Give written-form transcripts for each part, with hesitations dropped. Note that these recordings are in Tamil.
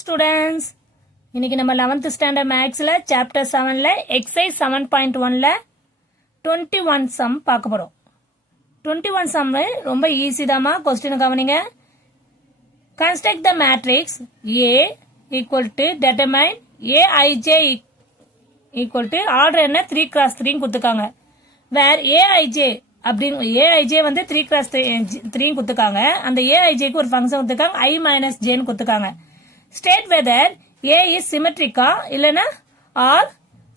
ஸ்டூடெண்ட்ஸ், இன்னைக்கு நம்ம 11th ஸ்டாண்டர்ட் மேக்ஸ்ல சாப்டர் 7ல எக்ஸசைஸ் 7.1ல 21 சம் பார்க்க போறோம். 21 சம் ரொம்ப ஈஸி தாமா. கொஸ்டின் கவனிங்க. Construct the matrix A equal to determine Aij equal to order என்ன 3x3 கொடுத்துருக்காங்க. வேர் Aij அப்படின்னு Aij வந்து 3x3 கொடுத்துருக்காங்க. அந்த Aijக்கு ஒரு ஃபங்க்ஷன் கொடுத்துருக்காங்க I minus j கொடுத்துருக்காங்க. State whether A is symmetric இல்லனா or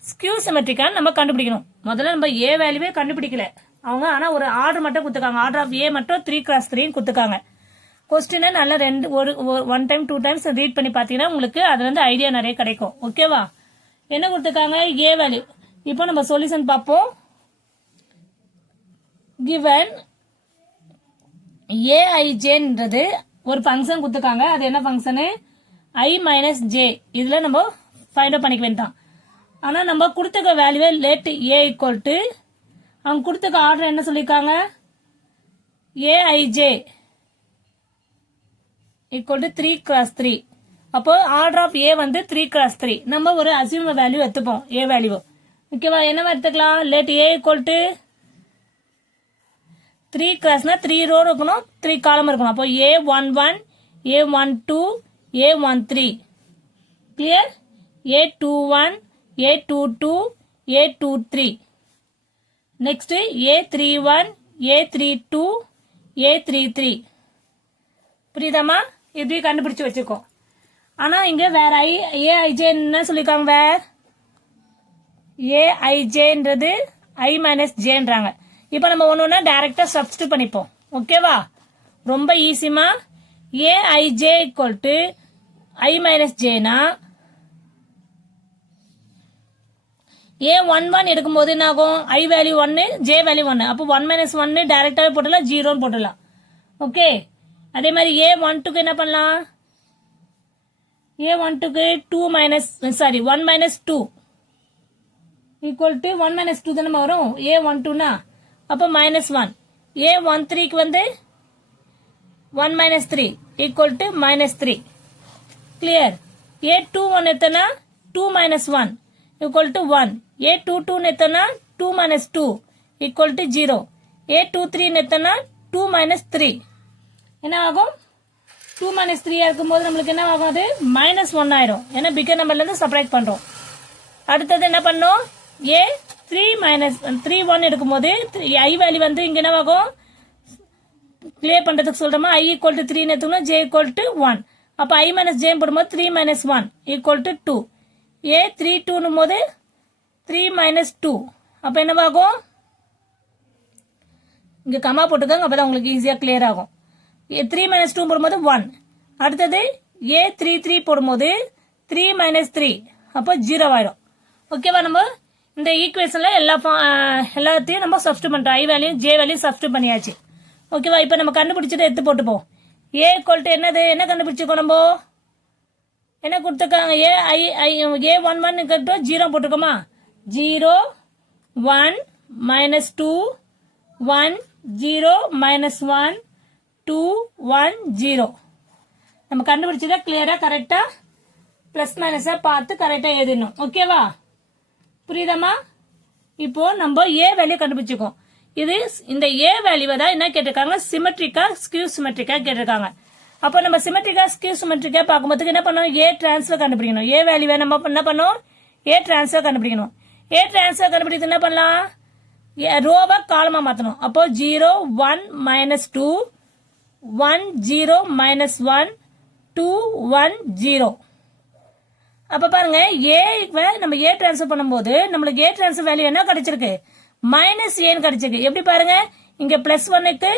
skew symmetric நம்ம கண்டுபிடிக்கணும். முதல்ல நம்ம A வேல்யூவே கண்டுபிடிக்கல அவங்க, ஆனா ஒரு ஆர்டர் மட்டும் கொடுத்துருக்காங்க. ஆர்டர் ஆஃப் A மட்டும் 3x3 கொடுத்துருக்காங்க. கொஸ்டினை நல்லா ஒன் டைம் 2 டைம்ஸ் ரீட் பண்ணி பார்த்தீங்கன்னா உங்களுக்கு அதுல இருந்து ஐடியா நிறைய கிடைக்கும். ஓகேவா? என்ன கொடுத்துருக்காங்க? A value. இப்போ நம்ம சொல்யூஷன் பார்ப்போம். given Aijன்றது ஒரு ஃபங்க்ஷன் கொடுத்துருக்காங்க. அது என்ன ஃபங்க்ஷனு? I minus j. இதுல நம்ம ஃபைண்ட் அவுட் பண்ணிக்க வேண்டாம். ஆனா நம்ம கொடுத்துக்க வேல்யூவே let A equal to அவங்க கொடுத்துக்க ஆர்டர் என்ன சொல்லிருக்காங்க? Aij equal to 3x3. அப்போ ஆர்டர் ஆஃப் A வந்து 3x3. நம்ம ஒரு அசியூம் வேல்யூ எடுத்துப்போம் A வேல்யூ. ஓகேவா? என்ன எடுத்துக்கலாம்? let A equal to 3x னா 3 ரோ இருக்கணும், 3 காலம் இருக்கணும். அப்போ A11 A12 A13 clear? A21 A22 A23 next A31 A32 A33 புரியுதாமா? இப்படி கண்டுபிடிச்சு வச்சுக்கோ. ஆனா இங்க வேற Aij என்ன சொல்லிருக்காங்க? வேற Aijன்றது I minus jன்றாங்க. இப்ப நம்ம ஒன்னொன்னா டைரக்டா சப்ஸ்டிட்யூட் பண்ணிப்போம். ஓகேவா? ரொம்ப ஈஸிமா. Aij equal to I minus j னா A11 எடுக்கும்போது என்ன ஆகும்? I value 1 J value 1. அப்போ 1 minus 1 டைரக்டாவே போடலாம், 0 போடலாம். ஓகே. அதே மாதிரி A12க்கு என்ன பண்ணலாம்? A12க்கு 1 minus 2 equal to 1 minus 2 தானே வரும் A12 னா. அப்போ minus 1. A13க்கு வந்து 1 minus 3 equal to minus 3. Clear? A21 எத்தனா 2 minus 1 equal to 1. A22 எத்தனா 2 minus 2 equal to 0. A23 எத்தனா 2 minus 3. என்ன ஆகும்? 2 minus 3 இருக்கும்போது நம்மளுக்கு என்ன ஆகும்? அது minus 1 ஆயிரும். ஏன்னா பிகர் நம்பர்ல இருந்து செப்பரேட் பண்றோம். அடுத்தது என்ன பண்ணோம்? A3 minus 3 1 எடுக்கும்போது I வேல்யூ வந்து இங்க என்ன ஆகும்? கிளியர் பண்றதுக்கு சொல்றோமா? I equal to 3 எடுத்துக்கணும், J equal to 1. அப்ப I minus J போடும்போது 3 minus 1 equal to 2. A32 போது 3 minus 2. அப்ப என்னவாகும்? இங்க கமா போட்டுக்கோங்க, அப்பதான் உங்களுக்கு ஈஸியா கிளியர் ஆகும். 3 minus 2 போடும்போது 1. அடுத்தது A33 போடும்போது 3 minus 3. அப்ப 0 ஆயிடும். ஓகேவா? நம்ம இந்த ஈக்குவேஷன்ல எல்லாத்தையும் நம்ம சப்ஸ்டிட்யூட் பண்றோம். I value J value substitute பண்ணியாச்சு. ஓகேவா? இப்ப நம்ம கண்டுபிடிச்சதை எடுத்து போட்டுப்போம். A equal to என்னது? என்ன கண்டுபிடிச்சிருக்கோம் நம்ம? என்ன கொடுத்துருக்காங்க? A11 0 போட்டிருக்கோமா? 0 1 minus 2 1 0 minus 1 2 1 0. நம்ம கண்டுபிடிச்சதை கிளியரா கரெக்டா பிளஸ் மைனஸா பார்த்து கரெக்டா எழுதணும். ஓகேவா? புரியுதாமா? இப்போ நம்ம A வேல்யூ கண்டுபிடிச்சிருக்கோம். இது இந்த A வேல்யூவை தான் என்ன கேட்டிருக்காங்க? சிமெட்ரிக்கா ஸ்கியூ சிமெட்ரிக்கா கேட்டிருக்காங்க. அப்போ நம்ம சிமெட்ரிக்கா ஸ்கியூ சிமெட்ரிக்கா பார்க்கும்போது என்ன பண்ணோம்? A டிரான்ஸ்ஃபர் கண்டுபிடிக்கணும். A வேல்யூவை நம்ம என்ன பண்ணோம்? A டிரான்ஸ்ஃபர் கண்டுபிடிக்கணும். A டிரான்ஸ்ஃபர் கண்டுபிடித்து என்ன பண்ணலாம்? ரோவை காலமா மாத்தணும். அப்போ 0 1 minus 2 1 0 minus 1 2 1 0. அப்ப பாருங்க நம்ம A டிரான்ஸ்ஃபர் பண்ணும்போது நம்மளுக்கு A டிரான்ஸ்ஃபர் வேல்யூ என்ன கிடைச்சிருக்கு? மைனஸ் ஏன்னு கிடைச்சிருக்கு. எப்படி பாருங்க? இங்க பிளஸ் 1க்கு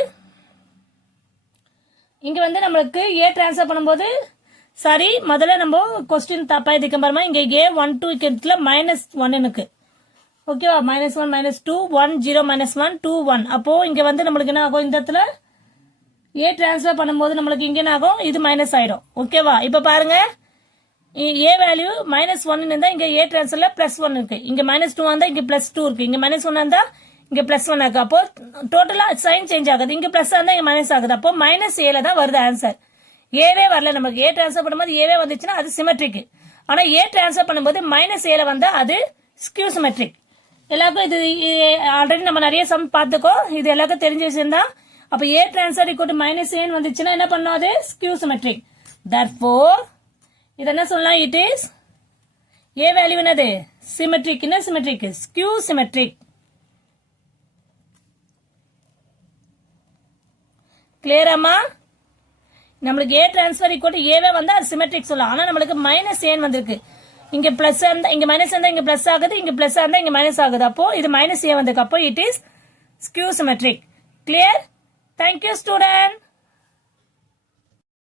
இங்க வந்து நம்மளுக்கு A டிரான்ஸ்ஃபர் பண்ணும்போது சாரி முதல்ல நம்ம கொஸ்டின் தப்பா இதுக்கு பாருமா. இங்க A12 இடத்துல மைனஸ் 1 ஓகேவா? minus 1 minus 2 1 0 minus 1 2 1. அப்போ இங்க வந்து நம்மளுக்கு என்ன ஆகும்? இந்த இடத்துல A டிரான்ஸ்ஃபர் பண்ணும்போது நம்மளுக்கு இங்க என்ன ஆகும்? இது மைனஸ் ஆயிடும். ஓகேவா? இப்ப பாருங்க A வேல்யூ minus 1 இருந்தா இங்க A டிரான்ஸ்ஃபர்ல பிளஸ் 1 இருக்கு. இங்க minus 2 வந்தா இங்க பிளஸ் 2 இருக்கு. இங்க minus 1 இருந்தா இங்க பிளஸ் 1 இருக்கு. அப்போ டோட்டலா சைன் சேஞ்ச் ஆகுது. இங்க பிளஸ் இருந்தா இங்க மைனஸ் ஆகுது. அப்போ மைனஸ் A ல தான் வருது ஆன்சர். ஏவே வரல, நமக்கு ஏ டிரான்ஸ்ஃபர் பண்ணும்போது ஏவே வந்துச்சுன்னா அது சிமெட்ரிக். ஆனா ஏ டிரான்ஸ்ஃபர் பண்ணும்போது மைனஸ் ஏல வந்தா அது ஸ்கியூ சிமெட்ரிக். எல்லாருக்கும் இது ஆல்ரெடி நம்ம நிறைய சம் பார்த்துக்கோம், இது எல்லாருக்கும் தெரிஞ்ச விஷயம் தான். அப்ப ஏ டிரான்ஸ்ஃபர் ஈக்குவல் டு மைனஸ் ஏன்னு வந்துச்சுன்னா என்ன பண்ணும், அது ஸ்கியூ சிமெட்ரிக். தர்ஃபோர் இது என்ன சொல்லலாம், இட் இஸ் ஏ வேல்யூ என்னது சிமெட்ரிக். என்ன சிமெட்ரிக், ஸ்கியூ சிமெட்ரிக். கிளியராமா? நம்மளுக்கு ஏ டிரான்ஸ்ஃபர் ஈக்குவல் டு ஏவே வந்தா அது சிமெட்ரிக் சொல்லலாம். ஆனா நம்மளுக்கு மைனஸ் ஏன் வந்திருக்கு, இங்க பிளஸ் இருந்தா இங்க மைனஸ் இருந்தா இங்க பிளஸ் ஆகுது, இங்க பிளஸ் இருந்தா இங்க மைனஸ் ஆகுது. அப்போ இது மைனஸ் ஏ வந்திருக்கு, அப்போ it is skew symmetric. Clear? Thank you student.